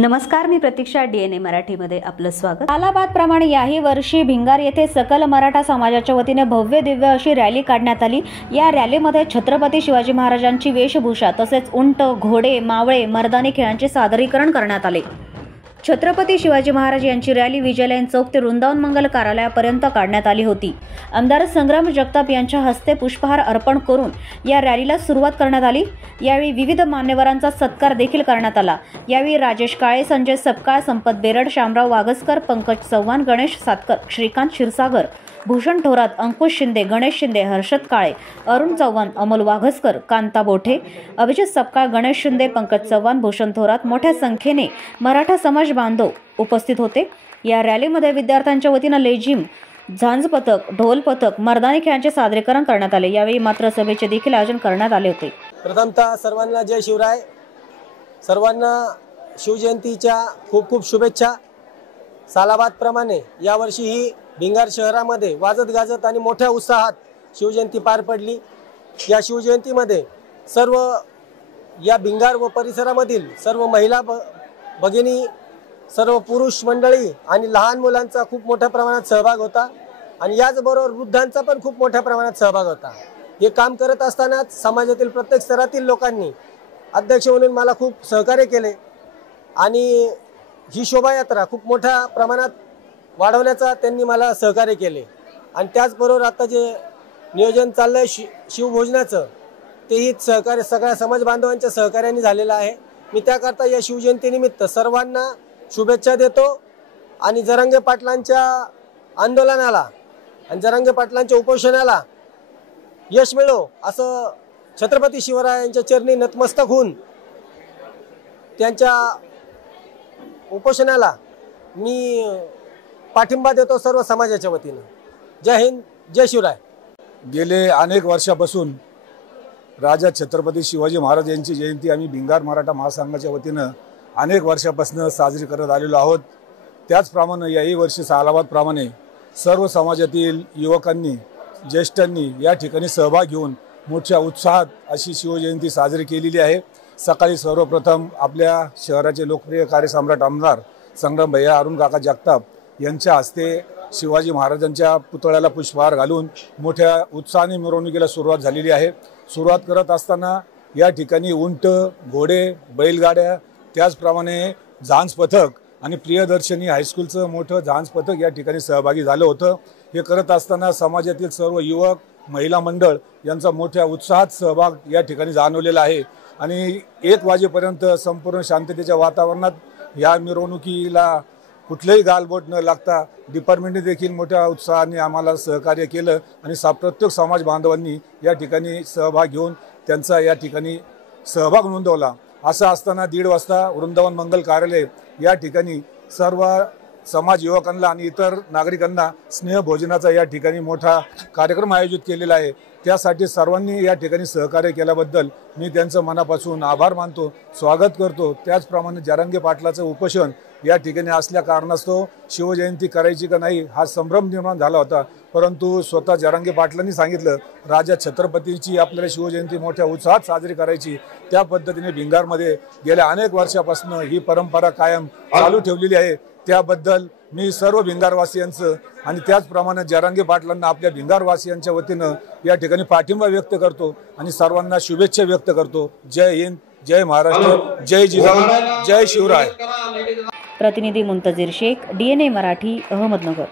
नमस्कार, मी प्रतीक्षा. DNA मराठीमध्ये आपलं स्वागत. सालाबाद प्रमाणे याही वर्षी भिंगार येथे सकल मराठा समाजाच्या वतीने भव्य दिव्य अशी रॅली काढण्यात आली. या रॅलीमध्ये छत्रपती शिवाजी महाराजांची वेशभूषा तसेच उंट, घोडे, मावळे, मर्दानी खेळांचे सादरीकरण करण्यात आले. छत्रपती शिवाजी महाराज यांची रॅली विजयलाईन चौक ते वृंदावन मंगल कार्यालयापर्यंत काढण्यात आली होती. आमदार संग्राम जगताप यांच्या हस्ते पुष्पहार अर्पण करून या रॅलीला सुरुवात करण्यात आली. यावेळी विविध मान्यवरांचा सत्कार देखील करण्यात आला. यावेळी राजेश काळे, संजय सपकाळ, संपत बेरड, शामराव वागसकर, पंकज चव्हाण, गणेश सातकर, श्रीकांत क्षीरसागर, भूषण थोरात, अंकुश शिंदे, गणेश शिंदे, हर्षद काळे, अरुण चव्हाण, अमोल वाघसकर, कांता बोठे, अभिजित सपकाळ, गणेश शिंदे, पंकज चव्हाण, भूषण थोरात मोठ्या संख्येने मराठा समाज बांधव उपस्थित होते. या रॅलीमध्ये विद्यार्थ्यांच्या वतीने लेझिम, झांज पथक, ढोल पथक, मर्दानी खेळांचे सादरीकरण करण्यात आले. यावेळी मात्र सभेचे देखील आयोजन करण्यात आले होते. प्रथमतः सर्वांना जय शिवराय. सर्वांना शिवजयंतीच्या खूप खूप शुभेच्छा. सालाबाद प्रमाणे यावर्षीही भिंगार शहरामध्ये वाजत गाजत आणि मोठ्या उत्साहात शिवजयंती पार पडली. या शिवजयंतीमध्ये सर्व या भिंगार व परिसरामधील सर्व महिला भगिनी, सर्व पुरुष मंडळी आणि लहान मुलांचा खूप मोठ्या प्रमाणात सहभाग होता आणि याचबरोबर वृद्धांचा पण खूप मोठ्या प्रमाणात सहभाग होता. हे काम करत असतानाच समाजातील प्रत्येक स्तरातील लोकांनी अध्यक्ष म्हणून मला खूप सहकार्य केले आणि ही शोभायात्रा खूप मोठ्या प्रमाणात वाढवण्याचा त्यांनी मला सहकार्य केले. आणि त्याचबरोबर आता जे नियोजन चाललं आहे शिवभोजनाचं, तेही सहकार्य सगळ्या समाज बांधवांच्या सहकार्याने झालेलं आहे. मी त्याकरता या शिवजयंतीनिमित्त सर्वांना शुभेच्छा देतो आणि जरांगे पाटलांच्या आंदोलनाला आणि जरांगे पाटलांच्या उपोषणाला यश मिळो असं छत्रपती शिवरायांच्या चरणी नतमस्तक होऊन त्यांच्या उपोषणाला मी पाठिंबा देतो सर्व समाजाच्या वतीनं. जय हिंद, जय शिवराय. गेले अनेक वर्षापासून राजा छत्रपती शिवाजी महाराज यांची जयंती आम्ही भिंगार मराठा महासंघाच्या वतीनं अनेक वर्षापासून साजरी करत आलेलो आहोत. त्याचप्रमाणे याही वर्षी सालाबादप्रमाणे सर्व समाजातील युवकांनी, ज्येष्ठांनी या ठिकाणी सहभाग घेऊन मोठ्या उत्साहात अशी शिवजयंती साजरी केलेली आहे. सकाळी सर्वप्रथम आपल्या शहराचे लोकप्रिय कार्यसम्राट आमदार संग्राम भैया अरुण काका जगताप यांच्या हस्ते शिवाजी महाराजांच्या पुतळ्याला पुष्पहार घालून मोठ्या उत्साहाने मिरवणुकीला सुरुवात झालेली आहे. सुरुवात करत असताना या ठिकाणी उंट, घोडे, बैलगाड्या, त्याचप्रमाणे झांज पथक आणि प्रियदर्शनी हायस्कूलचं मोठं झांज पथक या ठिकाणी सहभागी झालं होतं. हे करत असताना समाजातील सर्व युवक, महिला मंडळ यांचा मोठ्या उत्साहात सहभाग या ठिकाणी जाणवलेला आहे आणि 1 वाजेपर्यंत संपूर्ण शांततेच्या वातावरणात या मिरवणुकीला कुठलंही गालबोट न लागता डिपार्टमेंटने देखील मोठ्या उत्साहाने आम्हाला सहकार्य केलं आणि प्रत्येक समाज बांधवांनी या ठिकाणी सहभाग घेऊन त्यांचा या ठिकाणी सहभाग नोंदवला. असं असताना 1:30 वाजता वृंदावन मंगल कार्यालय या ठिकाणी सर्व समाज युवकांना आणि इतर नागरिकांना स्नेहभोजनाचा या ठिकाणी मोठा कार्यक्रम आयोजित केलेला आहे. त्यासाठी सर्वांनी या ठिकाणी सहकार्य केल्याबद्दल मी त्यांचं मनापासून आभार मानतो, स्वागत करतो. त्याचप्रमाणे जरांगे पाटलाचं उपोषण या ठिकाणी असल्या कारणास्तव शिवजयंती करायची का नाही हा संभ्रम निर्माण झाला होता. परंतु स्वतः जरांगे पाटलांनी सांगितलं राजा छत्रपतीची आपल्याला शिवजयंती मोठ्या उत्साहात साजरी करायची. त्या पद्धतीने भिंगारमध्ये गेल्या अनेक वर्षापासून ही परंपरा कायम चालू ठेवलेली आहे. त्याबद्दल मी सर्व भिंगारवासियांचं आणि त्याचप्रमाणे जरांगे पाटलांना आपल्या भिंगारवासियांच्या वतीनं या ठिकाणी पाठिंबा व्यक्त करतो आणि सर्वांना शुभेच्छा व्यक्त करतो. जय हिंद, जय महाराष्ट्र, जय जिजाऊ, जय शिवराय. प्रतिनिधी मुंतजीर शेख, DNA मराठी, अहमदनगर.